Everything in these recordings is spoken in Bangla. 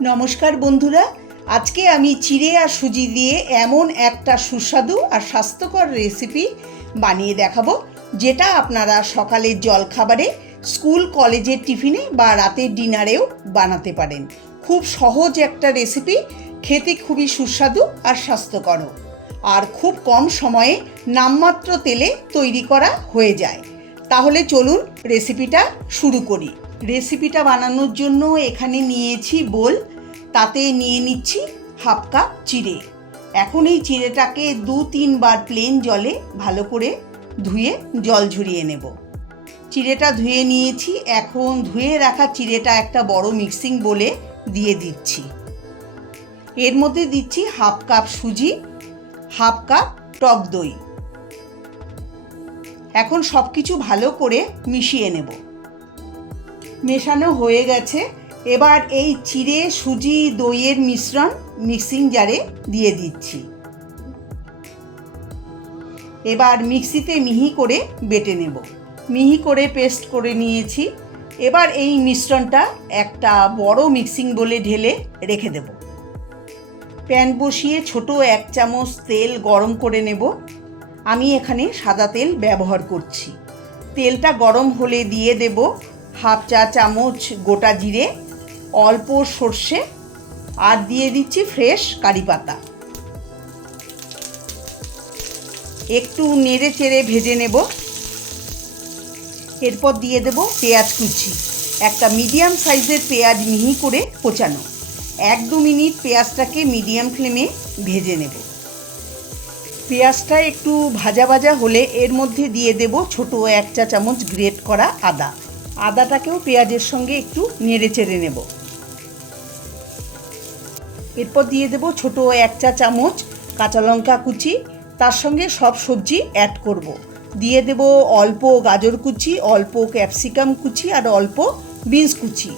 নমস্কার বন্ধুরা, আজকে আমি চিড়ে আর সুজি দিয়ে এমন একটা সুস্বাদু আর স্বাস্থ্যকর রেসিপি বানিয়ে দেখাবো, যেটা আপনারা সকালের জলখাবারে, স্কুল কলেজের টিফিনে বা রাতের ডিনারেও বানাতে পারেন। খুব সহজ একটা রেসিপি, খেতে খুবই সুস্বাদু আর স্বাস্থ্যকর, আর খুব কম সময়ে নামমাত্র তেলে তৈরি করা হয়ে যায়। তাহলে চলুন রেসিপিটা শুরু করি। রেসিপিটা বানানোর জন্য এখানে নিয়েছি বোল, তাতে নিয়ে নিচ্ছি হাফ কাপ চিড়ে। এখন এই চিড়েটাকে 2-3 বার প্লেন জলে ভালো করে ধুয়ে জল ঝরিয়ে নেব। চিড়েটা ধুয়ে নিয়েছি। এখন ধুয়ে রাখা চিড়েটা একটা বড় মিক্সিং বোলে দিয়ে দিচ্ছি। এর মধ্যে দিচ্ছি হাফ কাপ সুজি, হাফ কাপ টক দই। এখন সব কিছু ভালো করে মিশিয়ে নেব। মেশানো হয়ে গেছে। এবার এই চিড়ে সুজি দইয়ের মিশ্রণ মিক্সিং জারে দিয়ে দিচ্ছি। এবার মিক্সিতে মিহি করে বেটে নেব। মিহি করে পেস্ট করে নিয়েছি। এবার এই মিশ্রণটা একটা বড় মিক্সিং বোলে ঢেলে রেখে দেব। প্যান বসিয়ে ছোট 1 চামচ তেল গরম করে নেব। আমি এখানে সাদা তেল ব্যবহার করছি। তেলটা গরম হলে দিয়ে দেব হাফ চা চামচ গোটা জিরে, অল্প সর্ষে, আর দিয়ে দিচ্ছি ফ্রেশ কারি পাতা। একটু নেড়ে চেড়ে ভেজে নেব। এরপর দিয়ে দেব পেঁয়াজ কুচি। একটা মিডিয়াম সাইজের পেঁয়াজ মিহি করে কোচানো। 1-2 মিনিট পেঁয়াজটাকে মিডিয়াম ফ্লেমে ভেজে নেব। পেঁয়াজটা একটু ভাজা ভাজা হলে এর মধ্যে দিয়ে দেব ছোট 1 চা চামচ গ্রেট করা আদা। আদাটাকেও পেঁয়াজের সঙ্গে একটু নেড়ে চেড়ে নেব। এরপর দিয়ে দেব ছোট 1 চা চামচ কাঁচা লঙ্কা কুচি। তার সঙ্গে সব সবজি অ্যাড করব। দিয়ে দেব অল্প গাজর কুচি, অল্প ক্যাপসিকাম কুচি, আর অল্প বিনস কুচি।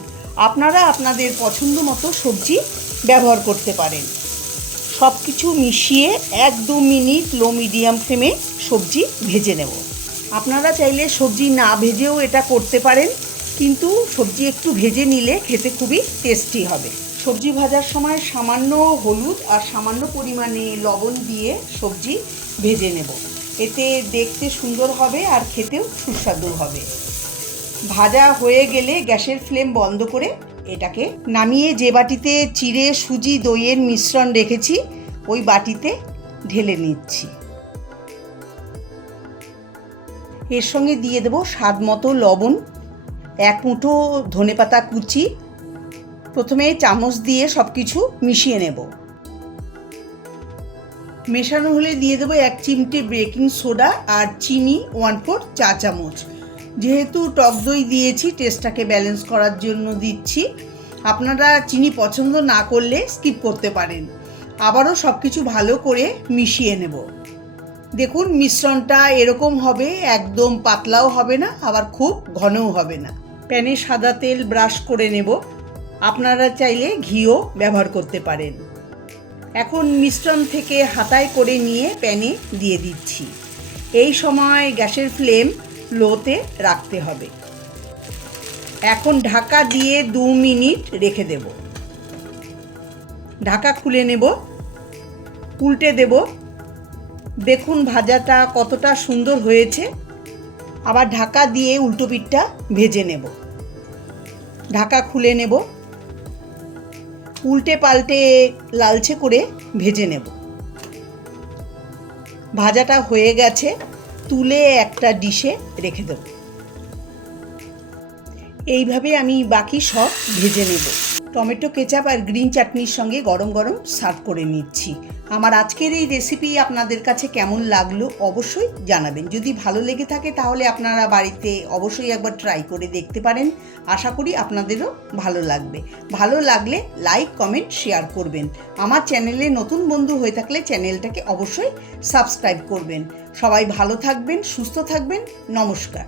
আপনারা আপনাদের পছন্দ মতো সবজি ব্যবহার করতে পারেন। সব কিছু মিশিয়ে 1-2 মিনিট লো মিডিয়াম ফ্লেমে সবজি ভেজে নেব। আপনারা চাইলে সবজি না ভেজেও এটা করতে পারেন, কিন্তু সবজি একটু ভেজে নিলে খেতে খুবই টেস্টি হবে। সবজি ভাজার সময় সামান্য হলুদ আর সামান্য পরিমাণে লবণ দিয়ে সবজি ভেজে নেব। এতে দেখতে সুন্দর হবে আর খেতেও সুস্বাদু হবে। ভাজা হয়ে গেলে গ্যাসের ফ্লেম বন্ধ করে এটাকে নামিয়ে যে বাটিতে চিড়ে সুজি দইয়ের মিশ্রণ রেখেছি ওই বাটিতে ঢেলে নিচ্ছি। এর সঙ্গে দিয়ে দেব স্বাদ মতো লবণ, 1 মুঠো ধনেপাতা কুচি। প্রথমে চামচ দিয়ে সব কিছু মিশিয়ে নেব। মেশানো হলে দিয়ে দেবো 1 চিমটে বেকিং সোডা আর চিনি 1/4 চা চামচ। যেহেতু টক দই দিয়েছি, টেস্টটাকে ব্যালেন্স করার জন্য দিচ্ছি। আপনারা চিনি পছন্দ না করলে স্কিপ করতে পারেন। আবারও সব কিছু ভালো করে মিশিয়ে নেব। দেখুন মিশ্রণটা এরকম হবে, একদম পাতলাও হবে না, আবার খুব ঘনও হবে না। প্যানে সাদা তেল ব্রাশ করে নেব। আপনারা চাইলে ঘিও ব্যবহার করতে পারেন। এখন মিশ্রণ থেকে হাতায় করে নিয়ে প্যানে দিয়ে দিচ্ছি। এই সময় গ্যাসের ফ্লেম লোতে রাখতে হবে। এখন ঢাকা দিয়ে 2 মিনিট রেখে দেব। ঢাকা খুলে নেব, উল্টে দেব। দেখুন ভাজাটা কতটা সুন্দর হয়েছে। আবার ঢাকা দিয়ে উল্টো পিঠটা ভেজে নেব। ঢাকা খুলে নেব, উল্টে পাল্টে লালচে করে ভেজে নেব। ভাজাটা হয়ে গেছে, তুলে একটা ডিশে রেখে দেব। এইভাবে আমি বাকি সব ভেজে নেব। টমেটো কেচাপ আর গ্রিন চাটনির সঙ্গে গরম গরম সার্ভ করে নিচ্ছি। আমার আজকের এই রেসিপি আপনাদের কাছে কেমন লাগলো অবশ্যই জানাবেন। যদি ভালো লেগে থাকে তাহলে আপনারা বাড়িতে অবশ্যই একবার ট্রাই করে দেখতে পারেন। আশা করি আপনাদেরও ভালো লাগবে। ভালো লাগলে লাইক, কমেন্ট, শেয়ার করবেন। আমার চ্যানেলে নতুন বন্ধু হয়ে থাকলে চ্যানেলটাকে অবশ্যই সাবস্ক্রাইব করবেন। সবাই ভালো থাকবেন, সুস্থ থাকবেন। নমস্কার।